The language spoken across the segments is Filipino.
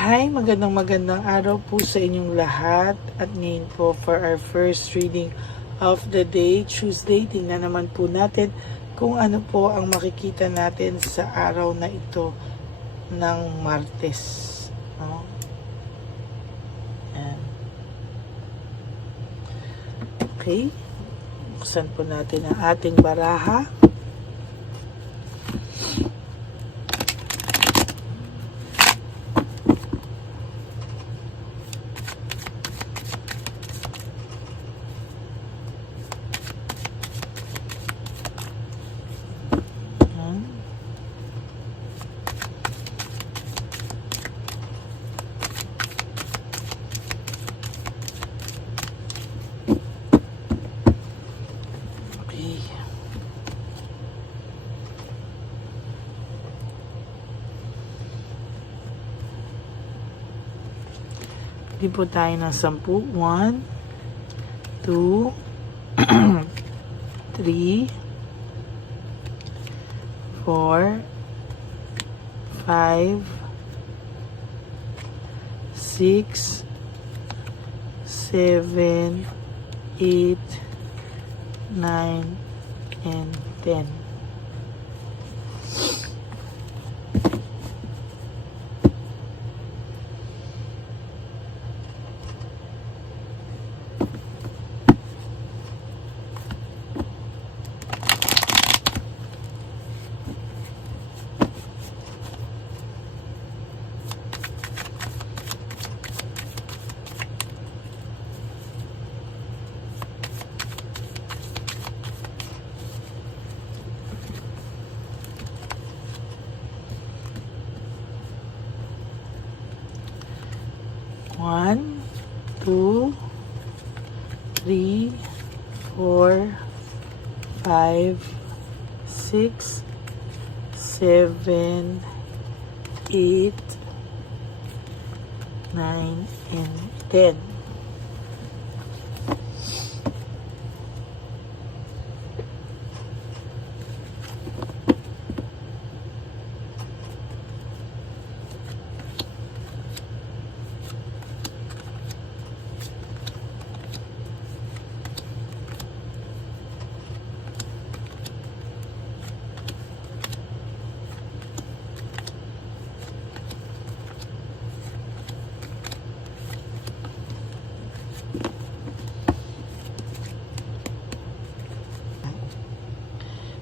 Hi, magandang araw po sa inyong lahat. At ngayon po for our first reading of the day, Tuesday, tingnan naman po natin kung ano po ang makikita natin sa araw na ito ng Martes. No? Ayan. Okay, buksan po natin ang ating baraha. Di po tayo ng 10. 1, 2, 3, 4, 5, 6, 7, 8, 9, and 10. One, 2, 3, 4, 5, 6, 7, 8, 9, and 10.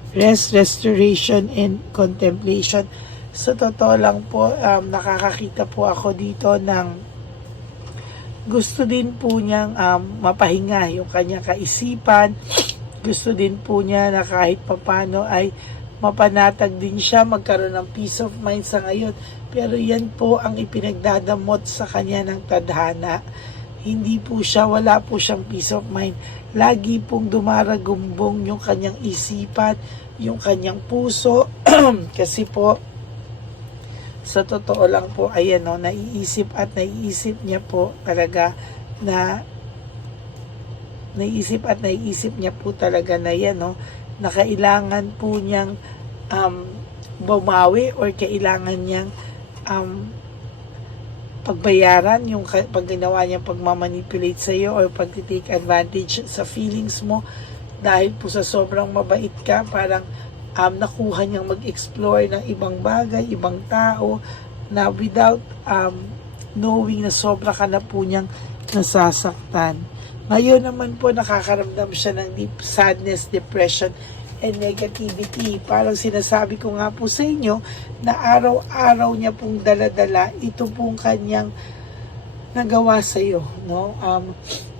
Rest, restoration, and contemplation. Sa totoo lang po, nakakakita po ako dito ng gusto din po niyang mapahinga yung kanyang kaisipan. Gusto din po niya na kahit papano ay mapanatag din siya, magkaroon ng peace of mind sa ngayon. Pero yan po ang ipinagdadamot sa kanya ng tadhana. Hindi po siya, wala po siyang peace of mind. Lagi pong dumaragumbong yung kanyang isipan, yung kanyang puso. Kasi po, sa totoo lang po, ayan o, naiisip niya po talaga na naiisip niya po talaga na yan o, na kailangan po niyang bumawi or kailangan niyang pagbayaran yung pag ginawa niyang pagmamanipulate sa iyo or pag-take advantage sa feelings mo dahil po sa sobrang mabait ka, parang nakuha niyang mag-explore ng ibang bagay, ibang tao na without knowing na sobra ka na po niyang nasasaktan. Ngayon naman po nakakaramdam siya ng deep sadness, depression, and negativity. Parang sinasabi ko nga po sa inyo na araw-araw niya pong daladala ito pong kanyang nagawa sa iyo, no?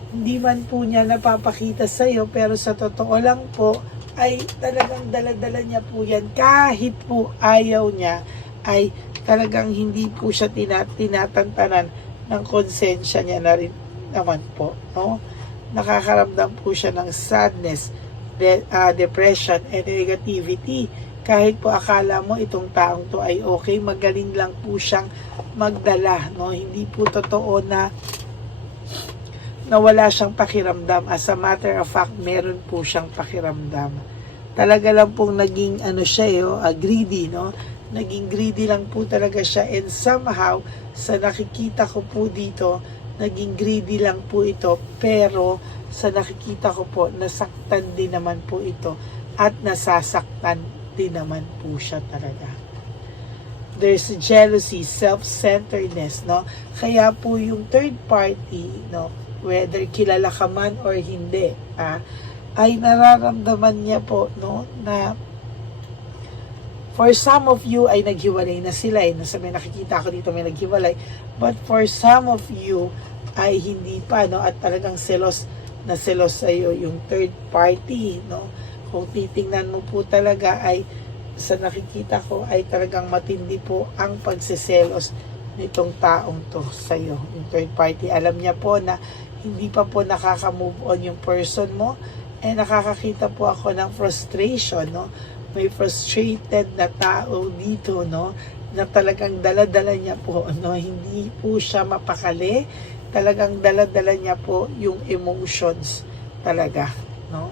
Hindi man po niya napapakita sa iyo, pero sa totoo lang po ay talagang daladala niya po yan. Kahit po ayaw niya, ay talagang hindi po siya tinatantanan ng konsensya niya na rin naman po, no? Nakakaramdam po siya ng sadness, depression, and negativity. Kahit po akala mo itong taong to ay okay, magaling lang po siyang magdala, no? Hindi po totoo na wala siyang pakiramdam. As a matter of fact, meron po siyang pakiramdam. Talaga lang pong naging greedy, no? naging greedy lang po talaga siya, and somehow sa nakikita ko po dito, naging greedy lang po ito, pero sa nakikita ko po, nasaktan din naman po ito at nasasaktan din naman po siya talaga. There's jealousy, self-centeredness, no? Kaya po yung third party, no, whether kilala ka man or hindi, ay nararamdaman niya po, no, na for some of you ay naghiwalay na sila, nasa may nakikita ko dito may naghiwalay, but for some of you ay hindi pa, no, at talagang selos na selos sa'yo yung third party, no. Kung titingnan mo po talaga ay sa nakikita ko ay talagang matindi po ang pagseselos nitong taong to sa'yo, yung third party. Alam niya po na hindi pa po nakaka-move on yung person mo, nakakakita po ako ng frustration, no? May frustrated na tao dito, no? Na talagang dala-dala niya po, no? Hindi po siya mapakali, talagang dala-dala niya po yung emotions talaga, no?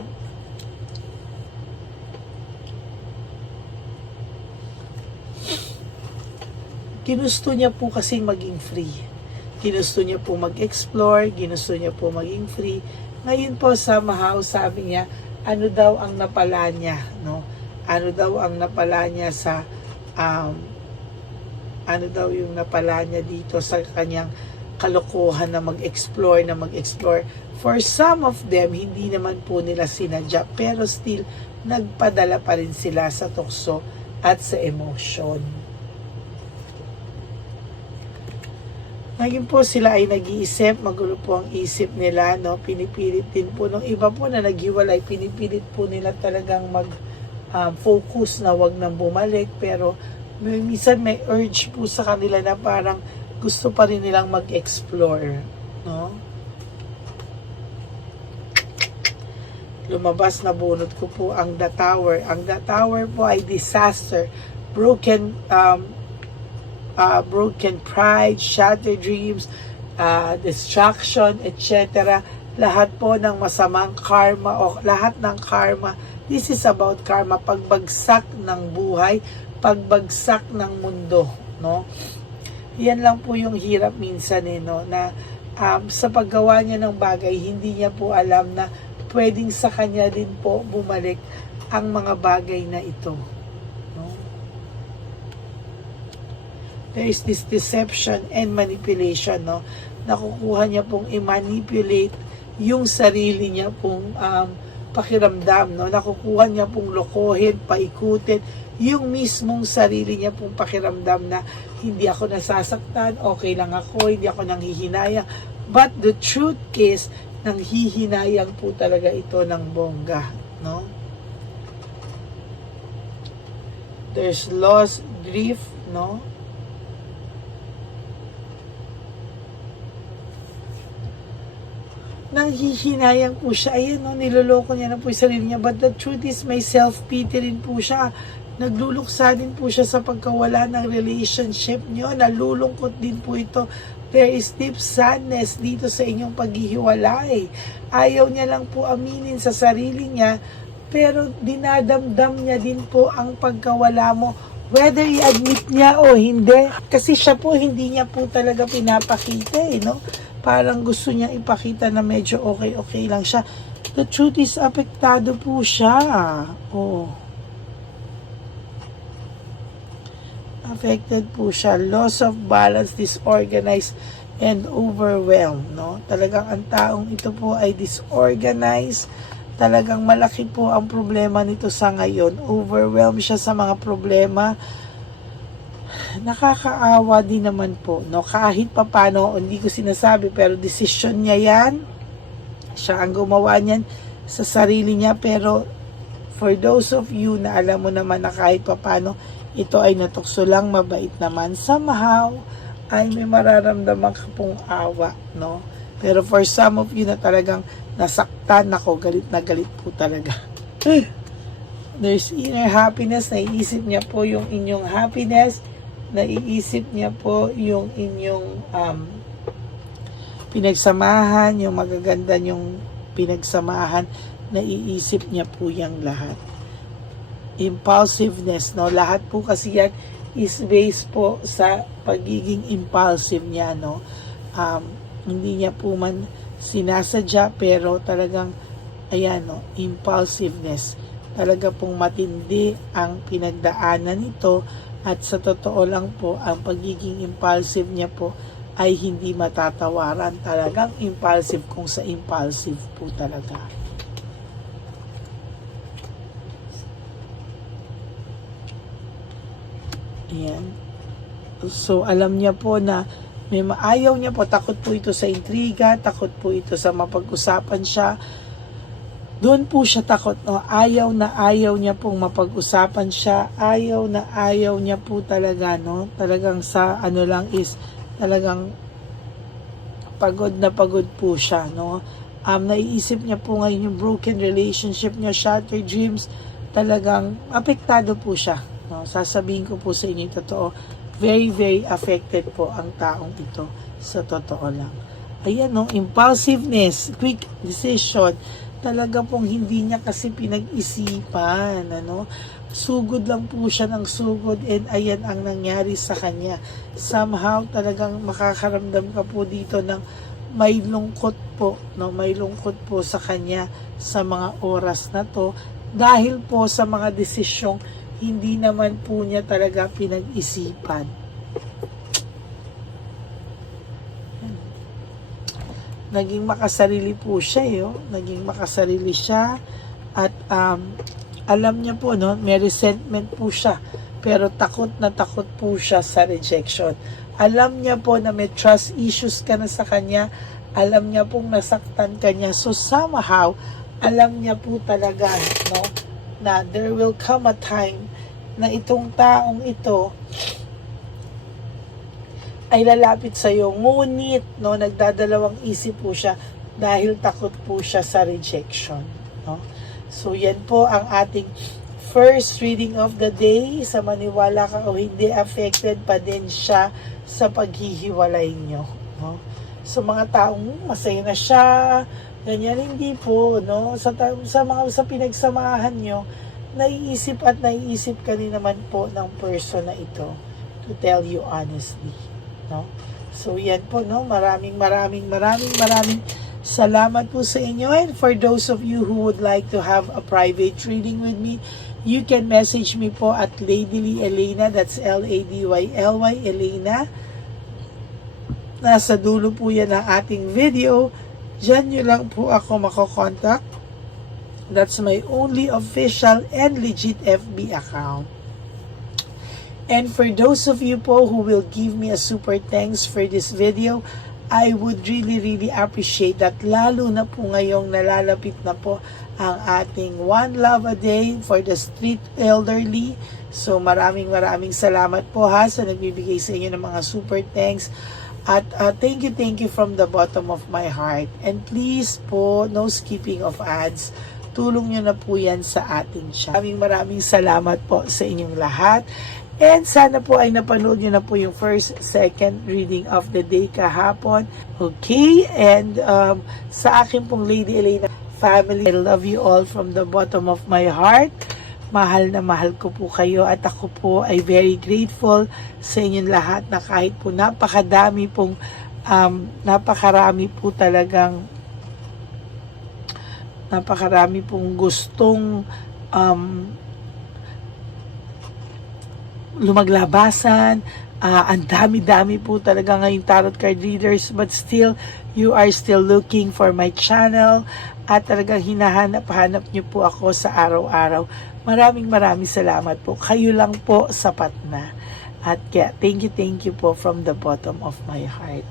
Ginusto niya po kasing maging free. Ginusto niya po mag-explore, ginusto niya po maging free. Ngayon po somehow sabi niya, ano daw ang napala niya, no? Ano daw ang napala niya sa ano daw yung napala niya dito sa kanyang kalokohan na mag-explore. For some of them, hindi naman po nila sinadya, pero still, nagpadala pa rin sila sa tukso at sa emotion. Ngayon po sila ay nag-iisip, magulo po ang isip nila, no? Pinipilit din po nung iba po na naghiwalay, pinipilit po nila talagang focus na wag nang bumalik, pero minsan may urge po sa kanila na parang gusto pa rin nilang mag-explore, no? Lumabas na bunot ko po ang The Tower. Ang The Tower po ay disaster, broken pride, shattered dreams, destruction, etc. Lahat po ng masamang karma o lahat ng karma. This is about karma, pagbagsak ng buhay, pagbagsak ng mundo, no? Yan lang po yung hirap minsan, no? Na sa paggawa niya ng bagay, hindi niya po alam na pwedeng sa kanya din po bumalik ang mga bagay na ito. There is this deception and manipulation, no? Nakukuha niya pong i-manipulate yung sarili niya pong pakiramdam, no? Nakukuha niya pong lokohin, paikutin yung mismong sarili niya pong pakiramdam na hindi ako nasasaktan, okay lang ako, hindi ako nanghihinayang. But the truth is, nanghihinayang po talaga ito ng bongga, no? There's loss, grief, no? Nanghihinayang po siya. Ayan, no, niloloko niya na po yung sarili niya. But the truth is, may self-pity rin po siya. Nagluluksa din po siya sa pagkawala ng relationship niyo. Nalulungkot din po ito. There is deep sadness dito sa inyong paghihiwalay. Ayaw niya lang po aminin sa sarili niya, pero dinadamdam niya din po ang pagkawala mo. Whether i-admit niya o hindi. Kasi siya po, hindi niya po talaga pinapakita, no? Parang gusto niya ipakita na medyo okay lang siya. The truth is, apektado po siya. Oh. Affected po siya. Loss of balance, disorganized, and overwhelmed, no? Talagang ang taong ito po ay disorganized. Talagang malaki po ang problema nito sa ngayon. Overwhelmed siya sa mga problema. Nakakaawa din naman po, no? Kahit papano, hindi ko sinasabi, pero decision niya yan. Siya ang gumawa niyan sa sarili niya, pero for those of you na alam mo naman na kahit papano, ito ay natukso lang, mabait naman, somehow ay may mararamdaman ka pong awa, no? Pero for some of you na talagang nasaktan ako, galit na galit po talaga. There's inner happiness, naiisip niya po yung inyong happiness, naiisip niya po yung inyong pinagsamahan, yung magaganda yung pinagsamahan, naiisip niya po yung lahat. Impulsiveness, no? Lahat po kasi yan, is based po sa pagiging impulsive niya, no? Hindi niya po man sinasadya, pero talagang, ayan, no, impulsiveness. Talaga pong matindi ang pinagdaanan nito, at sa totoo lang po, ang pagiging impulsive niya po ay hindi matatawaran. Talagang impulsive kung sa impulsive po talaga. Ayan. So, alam niya po na may maayaw niya po. Takot po ito sa intriga. Takot po ito sa mapag-usapan siya. Doon po siya takot. No? Ayaw na ayaw niya pong mapag-usapan siya. Ayaw na ayaw niya po talaga. No? Talagang sa ano lang is talagang pagod na pagod po siya. No? Naiisip niya po ngayon yung broken relationship niya, shattered dreams. Talagang apektado po siya. No, sasabihin ko po sa inyo yung totoo, very, very affected po ang taong ito, sa totoo lang. Ayan, no, impulsiveness, quick decision, talaga pong hindi niya kasi pinag-isipan, ano, sugod lang po siya ng sugod, and ayan ang nangyari sa kanya. Somehow, talagang makakaramdam ka po dito ng may lungkot po, no, may lungkot po sa kanya sa mga oras na to, dahil po sa mga desisyong hindi naman po niya talaga pinag-isipan. Naging makasarili po siya, naging makasarili siya, at alam niya po, no, may resentment po siya, pero takot na takot po siya sa rejection. Alam niya po na may trust issues ka na sa kanya, alam niya pong nasaktan ka niya, so somehow alam niya po talaga, no, na there will come a time na itong taong ito ay lalapit sa iyo. Ngunit, no, nagdadalawang isip po siya dahil takot po siya sa rejection. No? So, yan po ang ating first reading of the day. Sa maniwala ka o hindi, affected pa din siya sa paghihiwalay nyo. No? So, mga taong masaya na siya, ganyan, hindi po, no? Sa pinagsamahan nyo, naiisip at naiisip ka rin naman po ng person na ito, to tell you honestly, no? So, yan po, no? Maraming salamat po sa inyo. And for those of you who would like to have a private reading with me, you can message me po at Ladyly Elena, that's Ladyly Elena. Nasa dulo po yan ang ating video. Diyan nyo lang po ako makokontak. That's my only official and legit FB account. And for those of you po who will give me a super thanks for this video, I would really appreciate that, lalo na po ngayong nalalapit na po ang ating One Love a Day for the street elderly. So maraming salamat po ha sa nagbibigay sa inyo ng mga super thanks. At thank you from the bottom of my heart. And please po, no skipping of ads. Tulong nyo na po yan sa ating channel. Maraming salamat po sa inyong lahat. And sana po ay napanood nyo na po yung first, second reading of the day kahapon. Okay? And sa akin pong Lady Elena family, I love you all from the bottom of my heart. Mahal na mahal ko po kayo, at ako po ay very grateful sa inyong lahat na kahit po napakarami pong gustong lumaglabasan, ang dami-dami po talaga ngayong tarot card readers, but still, you are still looking for my channel, at talagang hinahanap-hanap niyo po ako sa araw-araw. Maraming salamat po. Kayo lang po sapat na. At kaya, thank you po from the bottom of my heart.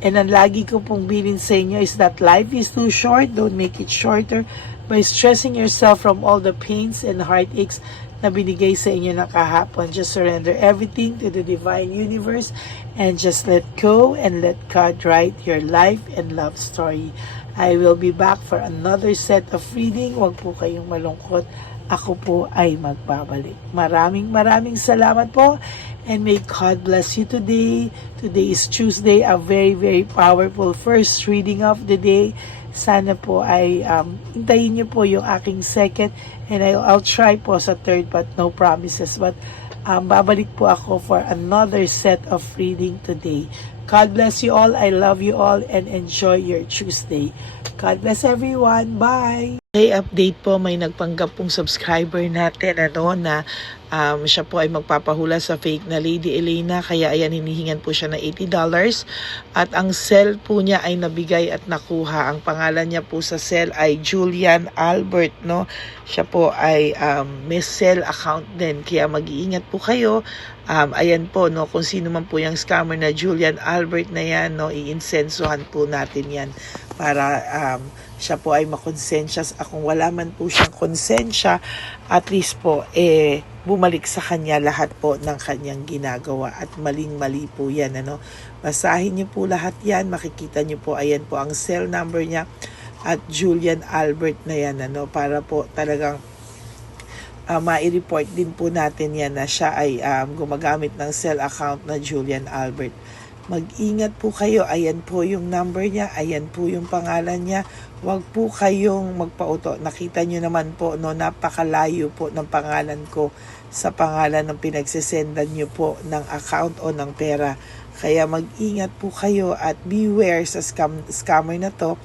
And ang lagi ko pong bilin sa inyo is that life is too short. Don't make it shorter by stressing yourself from all the pains and heartaches na binigay sa inyo ng kahapon. Just surrender everything to the divine universe and just let go and let God write your life and love story. I will be back for another set of reading. Huwag po kayong malungkot. Ako po ay magbabalik. Maraming salamat po, and may God bless you today. Today is Tuesday, a very powerful first reading of the day. Sana po ay hintayin niyo po yung aking second, and I'll try po sa third, but no promises. But babalik po ako for another set of reading today. God bless you all. I love you all and enjoy your Tuesday. God bless everyone. Bye! Okay, update po, may nagpanggap pong subscriber natin na siya po ay magpapahula sa fake na Lady Elena, kaya ayan, hinihingan po siya ng $80 at ang cell po niya ay nabigay at nakuha. Ang pangalan niya po sa cell ay Julian Albert, no? Siya po ay may cell account din, kaya mag-iingat po kayo. Ayan po, no, kung sino man po yung scammer na Julian Albert na yan, no, iinsensuhan po natin yan para siya po ay makonsensya. Kung wala man po siyang konsensya, at least po bumalik sa kanya lahat po ng kanyang ginagawa, at maling-mali po yan, ano. Basahin niyo po lahat yan, makikita niyo po, ayan po ang cell number niya at Julian Albert na yan, ano, para po talagang ma-report din po natin yan na siya ay gumagamit ng cell account na Julian Albert. Mag-ingat po kayo. Ayan po yung number niya. Ayan po yung pangalan niya. Huwag po kayong magpauto. Nakita nyo naman po, no, napakalayo po ng pangalan ko sa pangalan ng pinagsisendan nyo po ng account o ng pera. Kaya mag-ingat po kayo at beware sa scammer na to.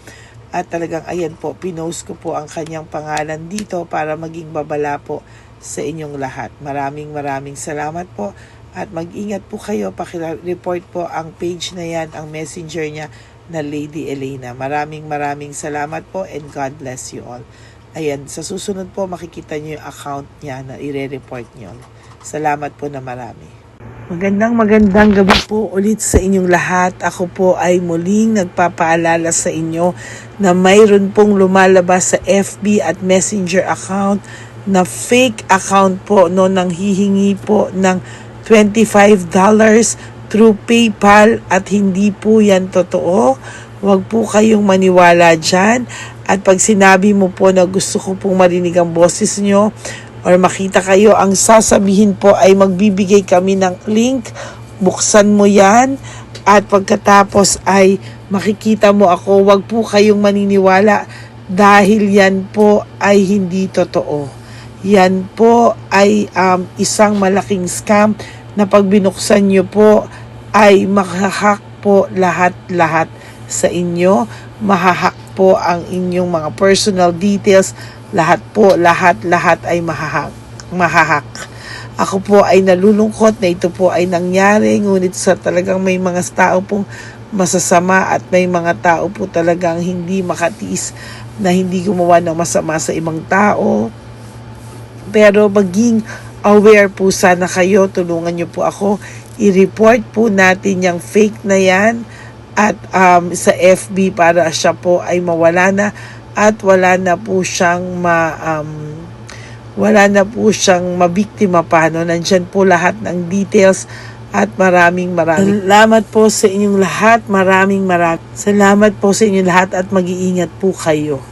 At talagang ayan po, pinost ko po ang kanyang pangalan dito para maging babala po sa inyong lahat. Maraming salamat po. At mag-ingat po kayo, pakireport po ang page na yan, ang messenger niya na Lady Elena. Maraming salamat po and God bless you all. Ayan, sa susunod po makikita niyo yung account niya na ire-report niyo. Salamat po na marami. Magandang gabi po ulit sa inyong lahat. Ako po ay muling nagpapaalala sa inyo na mayroon pong lumalabas sa FB at Messenger account na fake account po, no, nang hihingi po ng $25 through PayPal at hindi po yan totoo. Huwag po kayong maniwala dyan. At pag sinabi mo po na gusto ko pong marinig ang boses nyo or makita kayo, ang sasabihin po ay magbibigay kami ng link. Buksan mo yan at pagkatapos ay makikita mo ako. Huwag po kayong maniniwala dahil yan po ay hindi totoo. Yan po ay isang malaking scam na pag binuksan nyo po ay mahahack po lahat sa inyo. Mahahack po ang inyong mga personal details. Lahat ay mahahack. Ako po ay nalulungkot na ito po ay nangyari, ngunit sa talagang may mga tao pong masasama at may mga tao po talagang hindi makatiis na hindi gumawa ng masama sa ibang tao. Pero maging aware po sana kayo, tulungan nyo po ako, i-report po natin yung fake na yan at sa FB para siya po ay mawala na at wala na po siyang mabiktima pa, no? Nandyan po lahat ng details at maraming salamat po sa inyong lahat. Maraming salamat po sa inyong lahat at mag-iingat po kayo.